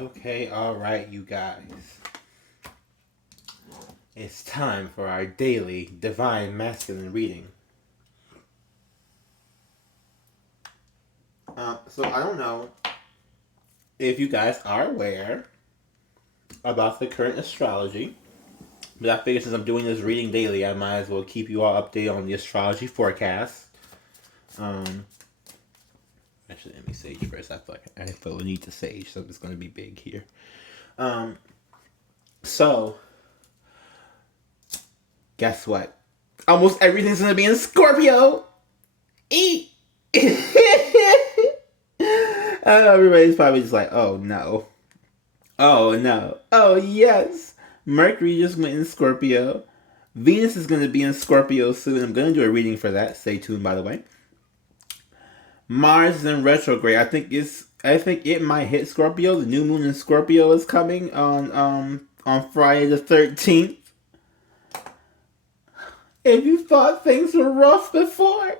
Okay, alright, you guys. It's time for our daily divine masculine reading. So I don't know if you guys are aware about the current astrology, but I figured since I'm doing this reading daily, I might as well keep you all updated on the astrology forecast. Actually, let me sage first. I feel the need to sage, so it's going to be big here. So, guess what? Almost everything's going to be in Scorpio. I know everybody's probably just like, oh no. Oh no. Oh yes. Mercury just went in Scorpio. Venus is going to be in Scorpio soon. I'm going to do a reading for that. Stay tuned, by the way. Mars is in retrograde. I think it might hit Scorpio. The new moon in Scorpio is coming on Friday the 13th. If you thought things were rough before,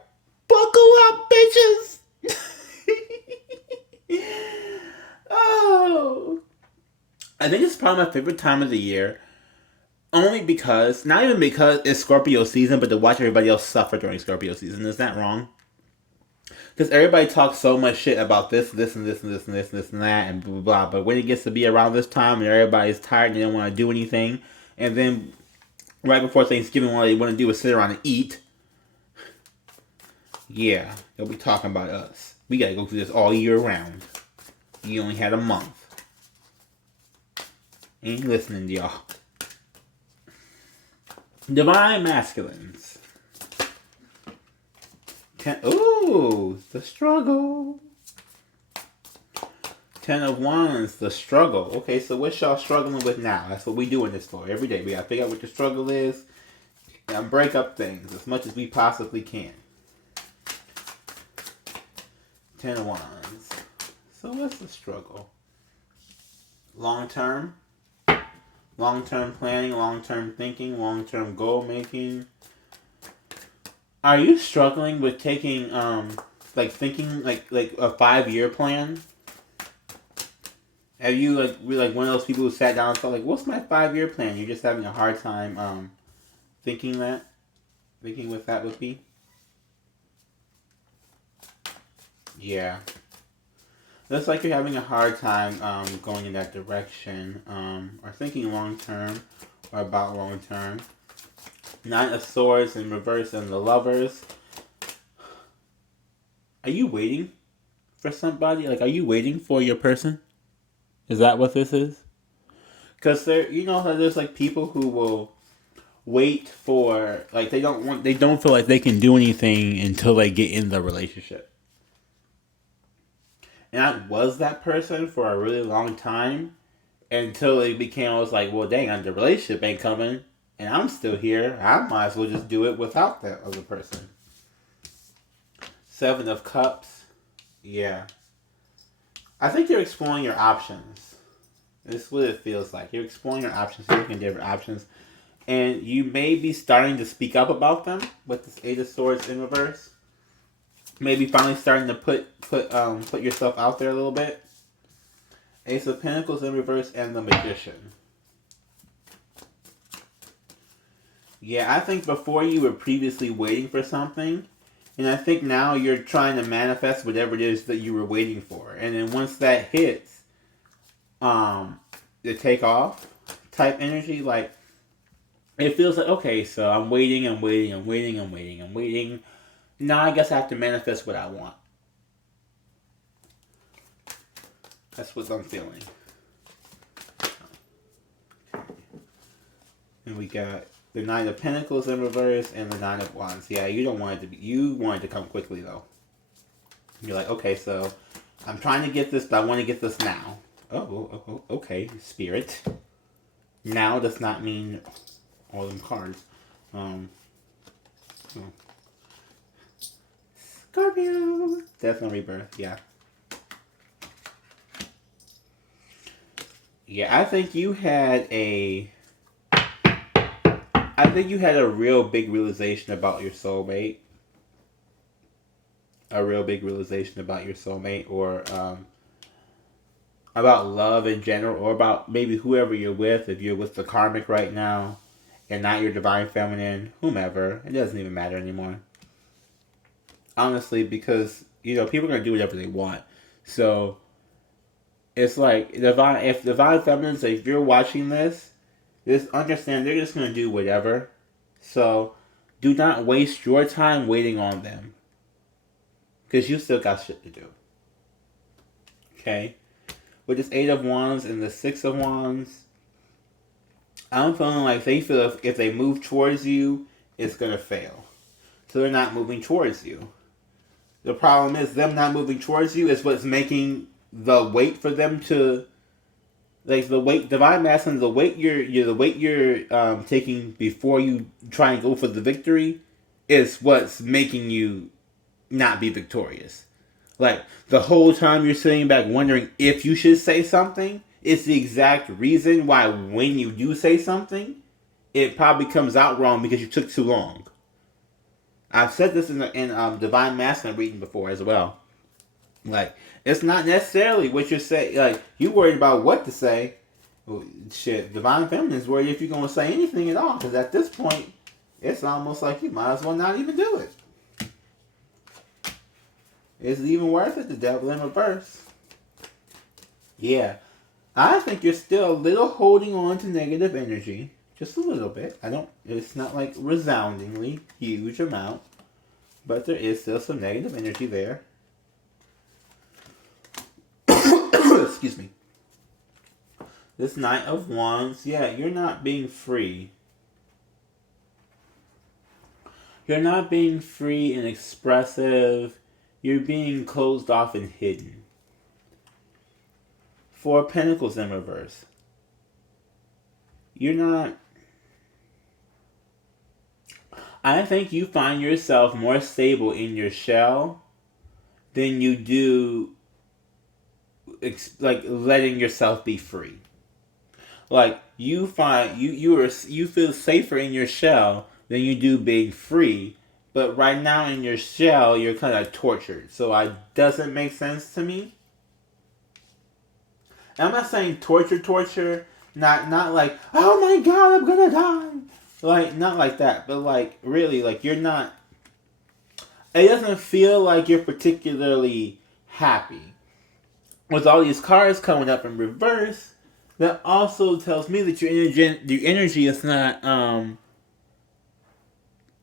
buckle up, bitches. Oh, I think it's probably my favorite time of the year. Only because, not even because it's Scorpio season, but to watch everybody else suffer during Scorpio season. Is that wrong? Because everybody talks so much shit about this, and this, and this, and this, and this, and this, and that, and blah, blah, blah. But when it gets to be around this time and everybody's tired and they don't want to do anything, and then right before Thanksgiving, all they want to do is sit around and eat, yeah, they'll be talking about us. We got to go through this all year round. You only had a month. Ain't listening to y'all. Divine masculines. Ooh, the struggle. 10 of Wands, the struggle. Okay, so what y'all struggling with now? That's what we doing this for. Every day we gotta figure out what the struggle is and break up things as much as we possibly can. 10 of Wands. So what's the struggle? Long-term planning, long-term thinking, long-term goal making. Are you struggling with taking, thinking like a 5-year plan? Are you like one of those people who sat down and thought like, what's my 5-year plan? You're just having a hard time thinking what that would be? Yeah. Looks like you're having a hard time going in that direction or thinking long term or about long term. 9 of Swords in reverse and the Lovers. Are you waiting for somebody? Like, are you waiting for your person? Is that what this is? Because there's like people who will wait for, like, they don't feel like they can do anything until they get in the relationship. And I was that person for a really long time until it became, I was like, well, dang, the relationship ain't coming and I'm still here. I might as well just do it without that other person. 7 of Cups. Yeah. I think you're exploring your options. This is what it feels like. You're exploring your options, you're looking at different options. And you may be starting to speak up about them with this 8 of Swords in reverse. Maybe finally starting to put yourself out there a little bit. Ace of Pentacles in reverse and the Magician. Yeah, I think before you were previously waiting for something, and I think now you're trying to manifest whatever it is that you were waiting for. And then once that hits, the takeoff type energy, like, it feels like, okay, so I'm waiting. Now I guess I have to manifest what I want. That's what I'm feeling. And we got the 9 of Pentacles in reverse and the 9 of Wands. Yeah, you want it to come quickly though. You're like, okay, so I'm trying to get this, but I want to get this now. Oh, okay, Spirit. Now does not mean all them cards. Scorpio. Death and Rebirth, yeah. Yeah, I think you had a real big realization about your soulmate. Or about love in general, or about maybe whoever you're with. If you're with the karmic right now and not your divine feminine, whomever, it doesn't even matter anymore. Honestly, because people are gonna do whatever they want. So it's like if divine feminines, if you're watching this, just understand they're just gonna do whatever. So do not waste your time waiting on them, because you still got shit to do. Okay? With this 8 of Wands and the 6 of Wands, I'm feeling like they feel if they move towards you, it's going to fail. So they're not moving towards you. The problem is them not moving towards you is what's making the wait for them to, like the weight, divine masculine, the weight you're taking before you try and go for the victory is what's making you not be victorious. Like, the whole time you're sitting back wondering if you should say something, it's the exact reason why when you do say something, it probably comes out wrong because you took too long. I've said this in Divine Masculine reading before as well. Like, it's not necessarily what you're saying. Like, you worried about what to say. Well, shit, Divine Feminine is worried if you're going to say anything at all. Because at this point, it's almost like you might as well not even do it. Is it even worth it? The devil in reverse. Yeah. I think you're still a little holding on to negative energy. Just a little bit. It's not like resoundingly huge amount. But there is still some negative energy there. Excuse me. This Knight of Wands, yeah, you're not being free. You're not being free and expressive. You're being closed off and hidden. 4 of Pentacles in reverse. You're not... I think you find yourself more stable in your shell than you do like letting yourself be free. Like, you find you feel safer in your shell than you do being free. But right now in your shell, you're kind of tortured. So it doesn't make sense to me. And I'm not saying torture. Not like, oh my god, I'm gonna die. Like, not like that. But like, really, like, you're not... It doesn't feel like you're particularly happy. With all these cards coming up in reverse, that also tells me that your energy is not...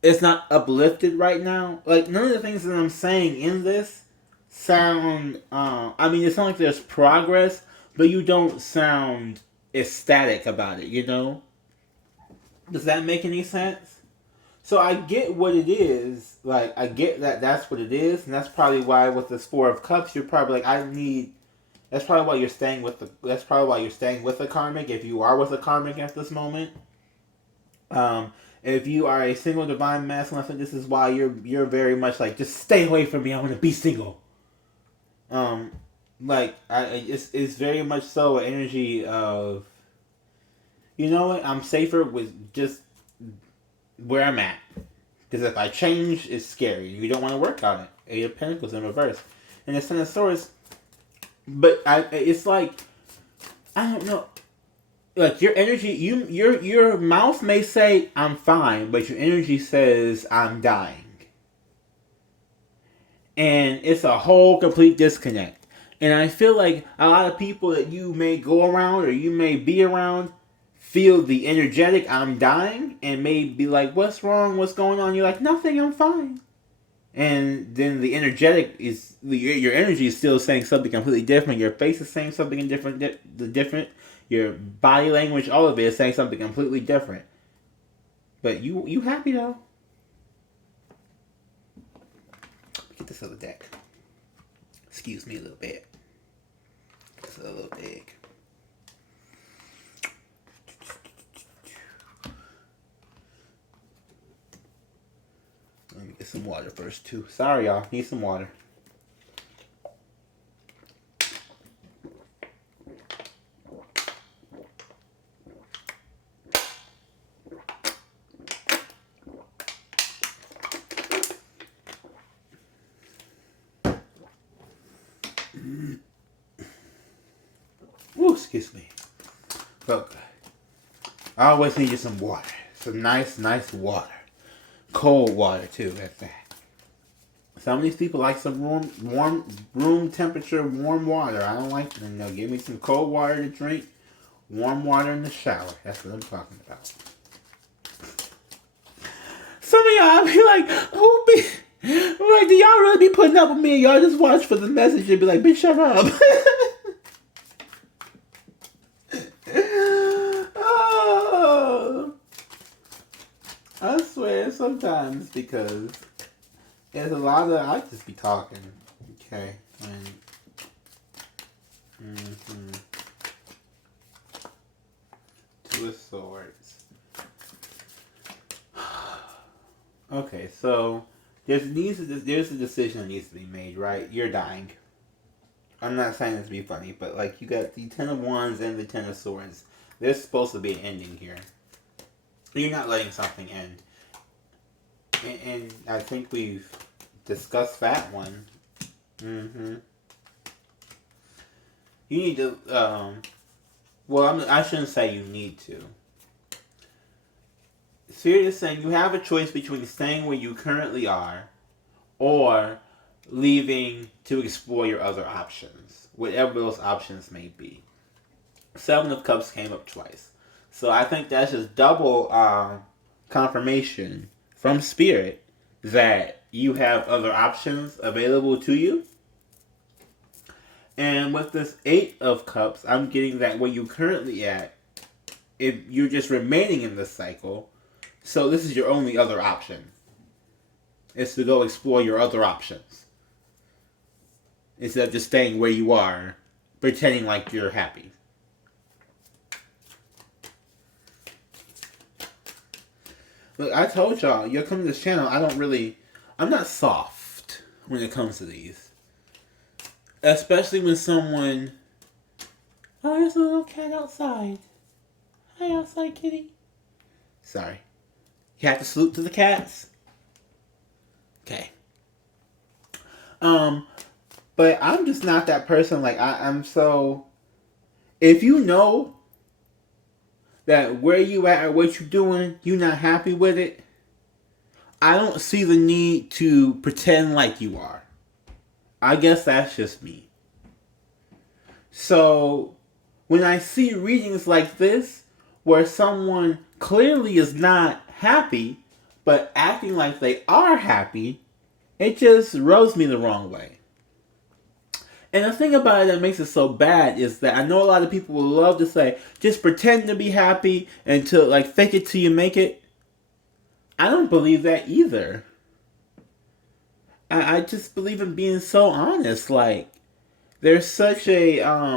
it's not uplifted right now. Like, none of the things that I'm saying in this sound... I mean, it sounds like there's progress, but you don't sound ecstatic about it, you know? Does that make any sense? So I get what it is. Like, I get that that's what it is, and that's probably why with this 4 of Cups, you're probably like, that's probably why you're staying with the karmic, if you are with a karmic at this moment. If you are a single divine masculine, I think this is why you're very much like, just stay away from me. I want to be single. It's very much so an energy of, you know what? I'm safer with just where I'm at, because if I change, it's scary. You don't want to work on it. 8 of Pentacles in reverse, and the 10 of Swords. But it's like, I don't know. Like, your energy, your mouth may say I'm fine, but your energy says I'm dying. And it's a whole complete disconnect. And I feel like a lot of people that you may go around or you may be around feel the energetic I'm dying and may be like, what's wrong? What's going on? You're like, nothing, I'm fine. And then the energetic is, your energy is still saying something completely different. Your face is saying something different. Your body language, all of it is saying something completely different. But you happy though? Get this other deck. Excuse me a little bit. This is a little big. Let me get some water first too. Sorry y'all, need some water. excuse me. But I always need you some water. Some nice water. Cold water, too, at that. Some of these people like some warm room temperature, warm water. I don't like them. No, give me some cold water to drink. Warm water in the shower. That's what I'm talking about. Some of y'all be like, like, do y'all really be putting up with me? Y'all just watch for the message and be like, bitch, shut up. Oh, I swear, sometimes, because there's a lot of, I just be talking. Okay. Two of Swords. Okay, so there's a decision that needs to be made, right? You're dying. I'm not saying this to be funny, but like you got the Ten of Wands and the Ten of Swords. There's supposed to be an ending here. You're not letting something end. And I think we've discussed that one. You need to, I shouldn't say you need to. Spirit is saying you have a choice between staying where you currently are or leaving to explore your other options, whatever those options may be. Seven of Cups came up twice. So I think that's just double confirmation from Spirit that you have other options available to you. And with this Eight of Cups, I'm getting that where you're currently at, if you're just remaining in this cycle, so this is your only other option. Is to go explore your other options. Instead of just staying where you are, pretending like you're happy. Look, I told y'all, you're coming to this channel, I'm not soft when it comes to these. Especially when someone, oh, there's a little cat outside. Hi, outside kitty. Sorry. You have to salute to the cats? Okay. But I'm just not that person. Like, I'm so, if you know that where you at or what you're doing, you're not happy with it, I don't see the need to pretend like you are. I guess that's just me. So, when I see readings like this, where someone clearly is not happy, but acting like they are happy, it just rubs me the wrong way. And the thing about it that makes it so bad is that I know a lot of people will love to say, just pretend to be happy until, like, fake it till you make it. I don't believe that either. I just believe in being so honest. Like, there's such a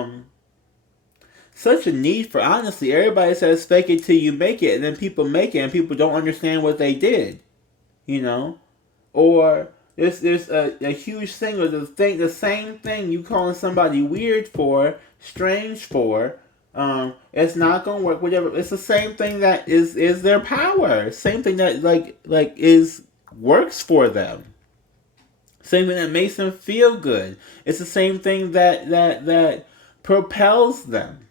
need for honesty. Everybody says fake it till you make it, and then people make it and people don't understand what they did. You know? Or there's a huge thing with the same thing you calling somebody weird for, strange for, it's not gonna work, whatever. It's the same thing that is their power. Same thing that works for them. Same thing that makes them feel good. It's the same thing that propels them.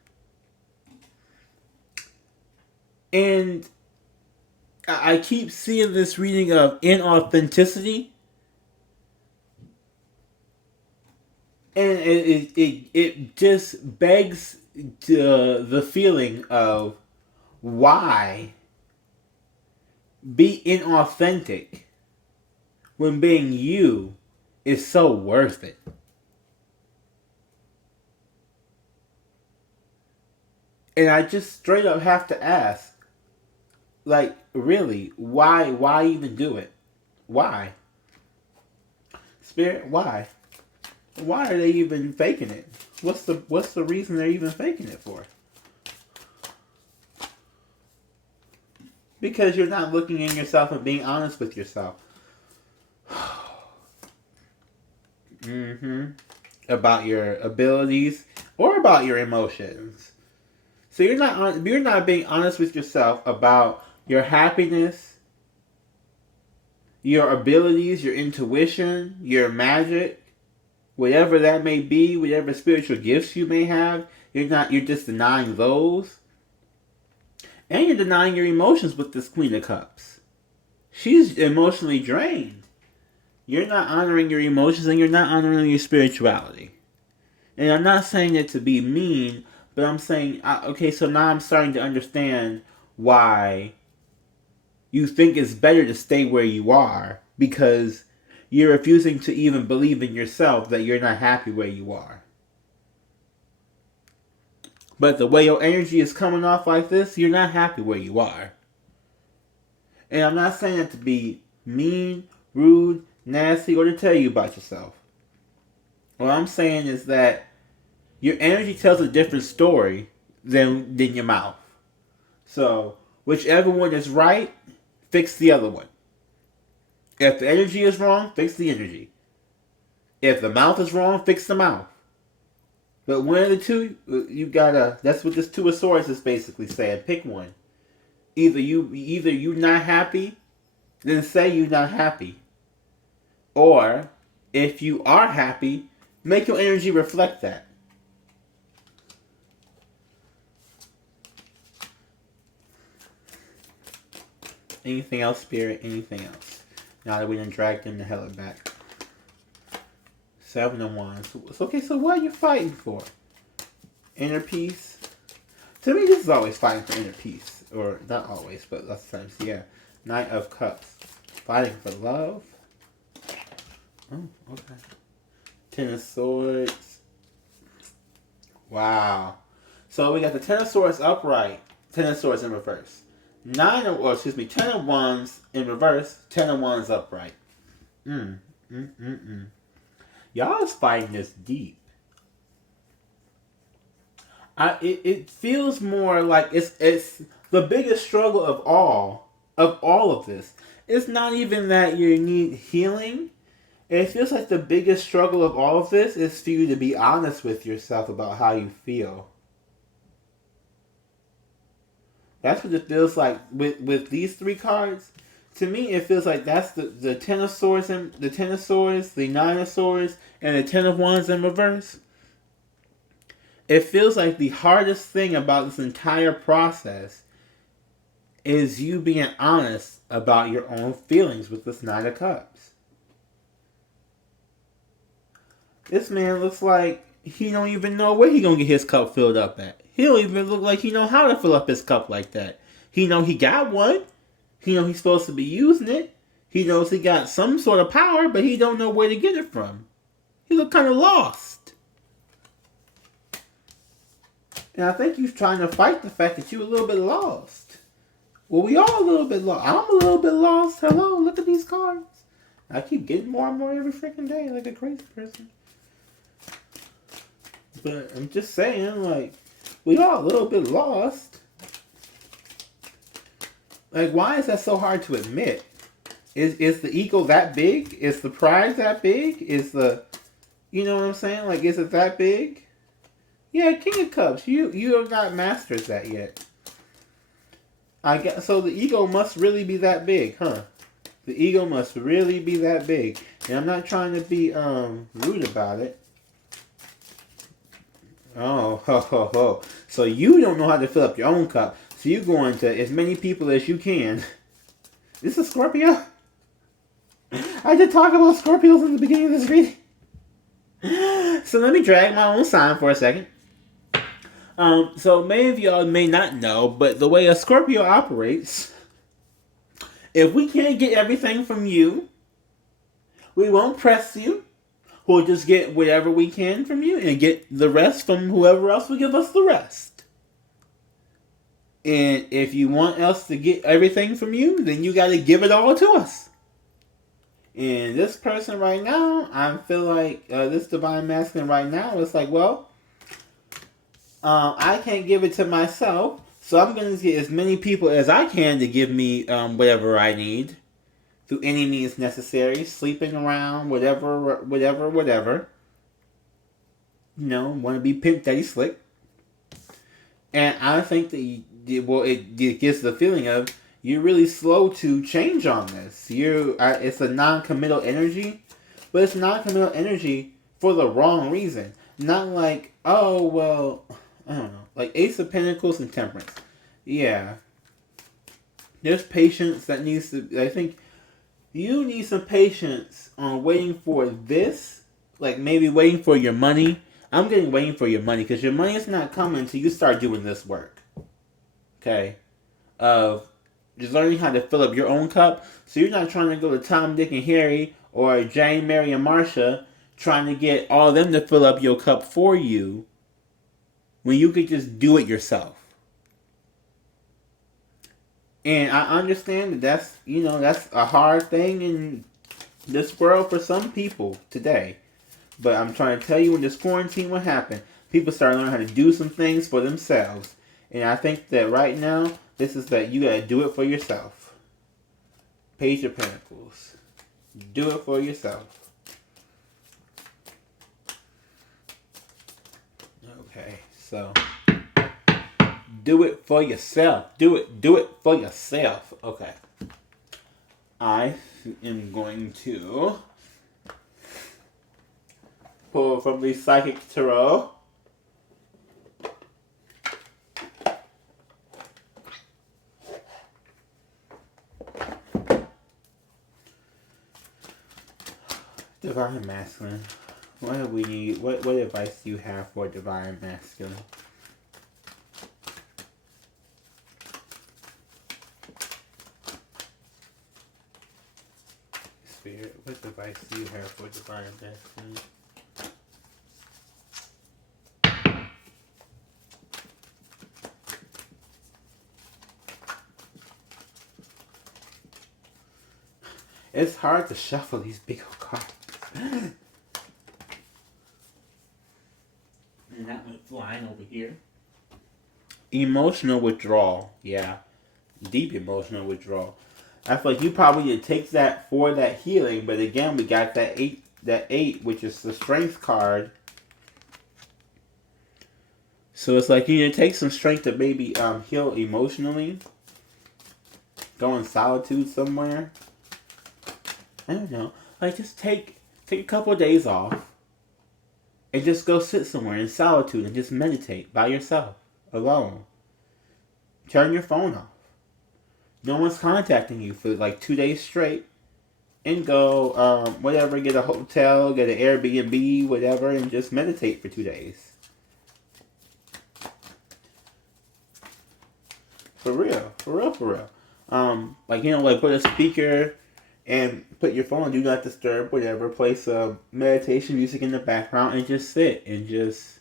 And I keep seeing this reading of inauthenticity. And it just begs the feeling of why be inauthentic when being you is so worth it. And I just straight up have to ask, like, really, why even do it? Why? Spirit, why? Why are they even faking it? What's the reason they're even faking it for? Because you're not looking in yourself and being honest with yourself. About your abilities or about your emotions. So you're not being honest with yourself about your happiness, your abilities, your intuition, your magic, whatever that may be, whatever spiritual gifts you may have. You're just denying those. And you're denying your emotions with this Queen of Cups. She's emotionally drained. You're not honoring your emotions and you're not honoring your spirituality. And I'm not saying it to be mean, but I'm saying, okay, so now I'm starting to understand why you think it's better to stay where you are, because you're refusing to even believe in yourself that you're not happy where you are. But the way your energy is coming off like this, you're not happy where you are. And I'm not saying that to be mean, rude, nasty, or to tell you about yourself. What I'm saying is that your energy tells a different story than your mouth. So, whichever one is right, fix the other one. If the energy is wrong, fix the energy. If the mouth is wrong, fix the mouth. But one of the two, you gotta. That's what this Two of Swords is basically saying. Pick one. Either you not happy, then say you're not happy. Or if you are happy, make your energy reflect that. Anything else, Spirit? Anything else? Now that we done dragged them the hell back. 7 of Wands. Okay, so what are you fighting for? Inner peace? To me, this is always fighting for inner peace. Or, not always, but lots of times, yeah. Knight of Cups. Fighting for love? Oh, okay. 10 of Swords. Wow. So we got the 10 of Swords upright. 10 of Swords in reverse. 10 of Wands in reverse. 10 of Wands upright. Y'all is fighting this deep. It feels more like it's the biggest struggle of all of this. It's not even that you need healing. It feels like the biggest struggle of all of this is for you to be honest with yourself about how you feel. That's what it feels like with these 3 cards. To me, it feels like that's the 10 of Swords and the 10 of Swords, the 9 of Swords, and the 10 of Wands in reverse. It feels like the hardest thing about this entire process is you being honest about your own feelings with this 9 of Cups. This man looks like he don't even know where he gonna get his cup filled up at. He don't even look like he know how to fill up his cup like that. He know he got one. He know he's supposed to be using it. He knows he got some sort of power, but he don't know where to get it from. He look kind of lost. And I think he's trying to fight the fact that you're a little bit lost. Well, we all a little bit lost. I'm a little bit lost. Hello, look at these cards. I keep getting more and more every freaking day like a crazy person. But I'm just saying, like, we all a little bit lost. Like, why is that so hard to admit? Is the ego that big? Is the pride that big? Is the, you know what I'm saying? Like, is it that big? Yeah, King of Cups. You have not mastered that yet. I guess so. The ego must really be that big, huh? The ego must really be that big. And I'm not trying to be rude about it. Oh, ho, ho, ho. So you don't know how to fill up your own cup. So you go into as many people as you can. This is Scorpio? I did talk about Scorpios in the beginning of this reading. So let me drag my own sign for a second. So many of y'all may not know, but the way a Scorpio operates, if we can't get everything from you, we won't press you. We'll just get whatever we can from you and get the rest from whoever else will give us the rest. And if you want us to get everything from you, then you got to give it all to us. And this person right now, I feel like this divine masculine right now, it's like, well, I can't give it to myself, so I'm going to get as many people as I can to give me whatever I need. Through any means necessary, sleeping around, whatever. You know, want to be Pimp Daddy Slick. And I think that, it gives the feeling of you're really slow to change on this. It's a non-committal energy, but it's non-committal energy for the wrong reason. Not like, oh, well, I don't know. Like Ace of Pentacles and Temperance. Yeah. There's patience that needs to... I think you need some patience on waiting for this. Like maybe waiting for your money. I'm getting waiting for your money because your money is not coming until you start doing this work. Okay? Of just learning how to fill up your own cup. So you're not trying to go to Tom, Dick, and Harry or Jane, Mary, and Marcia trying to get all of them to fill up your cup for you when you could just do it yourself. And I understand that that's, you know, that's a hard thing in this world for some people today. But I'm trying to tell you, when this quarantine will happen, people start learning how to do some things for themselves. And I think that right now, this is that you gotta do it for yourself. Page of Pentacles. Do it for yourself. Okay, so do it for yourself. Do it for yourself. Okay. I am going to pull from the Psychic Tarot. Divine Masculine. What do we need? What advice do you have for Divine Masculine? Spirit, what advice do you have for Divine Masculine? It's hard to shuffle these big old cards. And that went flying over here. Emotional withdrawal. Yeah. Deep emotional withdrawal. I feel like you probably need to take that for that healing, but again, we got that eight, which is the strength card. So it's like you need to take some strength to maybe heal emotionally. Go in solitude somewhere. I don't know. Like just take a couple of days off and just go sit somewhere in solitude and just meditate by yourself, alone. Turn your phone off. No one's contacting you for like 2 days straight. And go, whatever, get a hotel, get an Airbnb, whatever, and just meditate for 2 days. For real. Like, you know, like put a speaker and put your phone on do not disturb, whatever. Play some meditation music in the background and just sit and just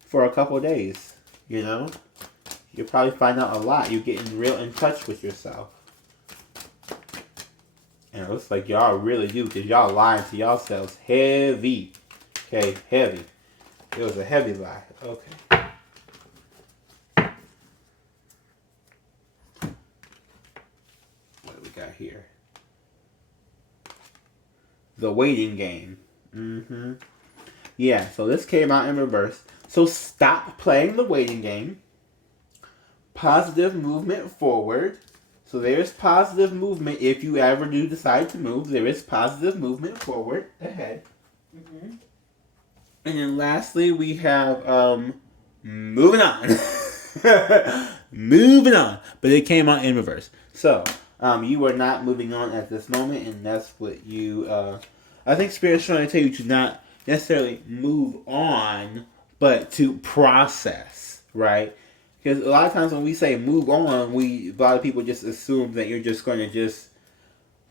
for a couple of days, you know? You'll probably find out a lot. You're getting real in touch with yourself. And it looks like y'all really do, because y'all lying to yourselves heavy. Okay, heavy. It was a heavy lie. Okay. What do we got here? The Waiting Game. Yeah, so this came out in reverse. So stop playing the waiting game. Positive movement forward. So there's positive movement if you ever do decide to move. There is positive movement forward ahead. And then lastly, we have moving on. Moving on. But it came out in reverse. So you are not moving on at this moment, and that's what you... I think Spirit's trying to tell you to not necessarily move on, but to process, right? Because a lot of times when we say move on, a lot of people just assume that you're just going to just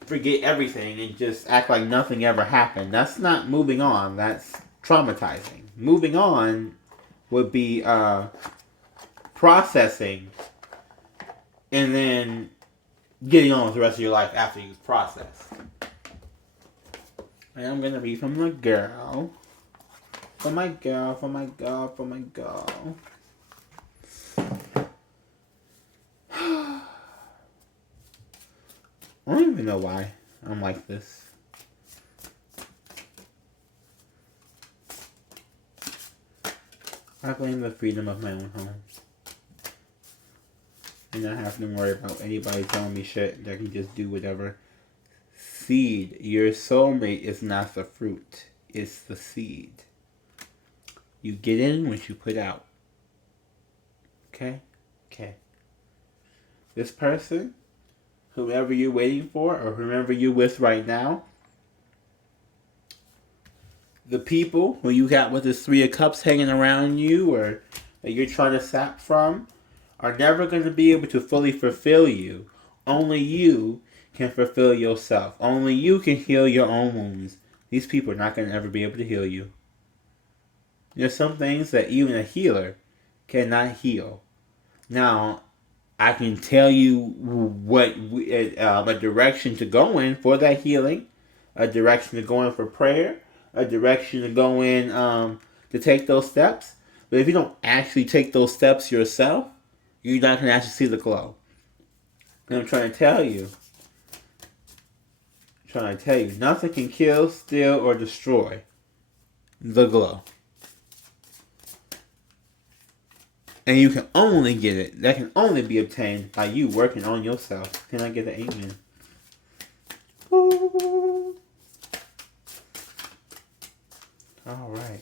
forget everything and just act like nothing ever happened. That's not moving on. That's traumatizing. Moving on would be processing and then getting on with the rest of your life after you've processed. And I'm going to read from the girl. For my girl. I don't even know why I'm like this. I blame the freedom of my own home. And not having to worry about anybody telling me shit that can just do whatever. Seed. Your soulmate is not the fruit. It's the seed. You get in what you put out. Okay? Okay. This person, whoever you're waiting for or whoever you're with right now, the people who you got with this Three of Cups hanging around you or that you're trying to sap from are never going to be able to fully fulfill you. Only you can fulfill yourself. Only you can heal your own wounds. These people are not going to ever be able to heal you. There's some things that even a healer cannot heal. Now, I can tell you what a direction to go in for that healing, a direction to go in for prayer, a direction to go in to take those steps. But if you don't actually take those steps yourself, you're not going to actually see the glow. And I'm trying to tell you, nothing can kill, steal, or destroy the glow. And you can only get it. That can only be obtained by you working on yourself. Can I get an amen? Ooh. All right.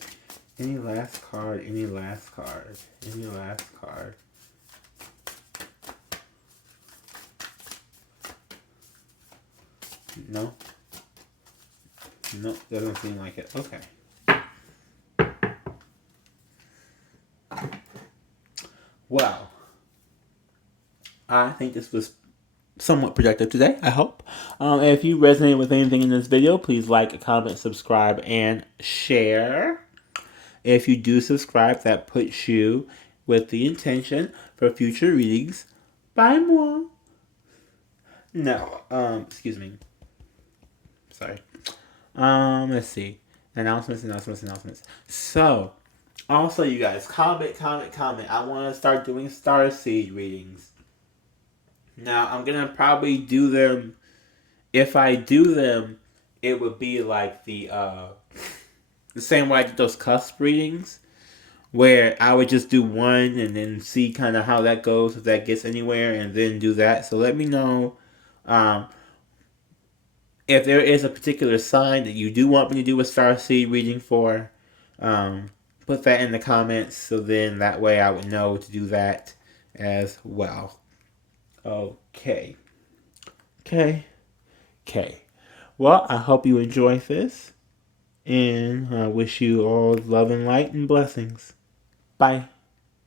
Any last card? Any last card? Any last card? No? No, doesn't seem like it. Okay. Well, I think this was somewhat productive today, I hope. If you resonate with anything in this video, please like, comment, subscribe, and share. If you do subscribe, that puts you with the intention for future readings by moi. No, excuse me. Sorry. Let's see. Announcements. So, also, you guys, comment. I want to start doing star seed readings. Now, I'm going to probably do them. If I do them, it would be like the same way I did those cusp readings, where I would just do one and then see kind of how that goes, if that gets anywhere, and then do that. So let me know if there is a particular sign that you do want me to do a star seed reading for. Put that in the comments, so then that way I would know to do that as well. Okay. Well, I hope you enjoy this, and I wish you all love and light and blessings. Bye.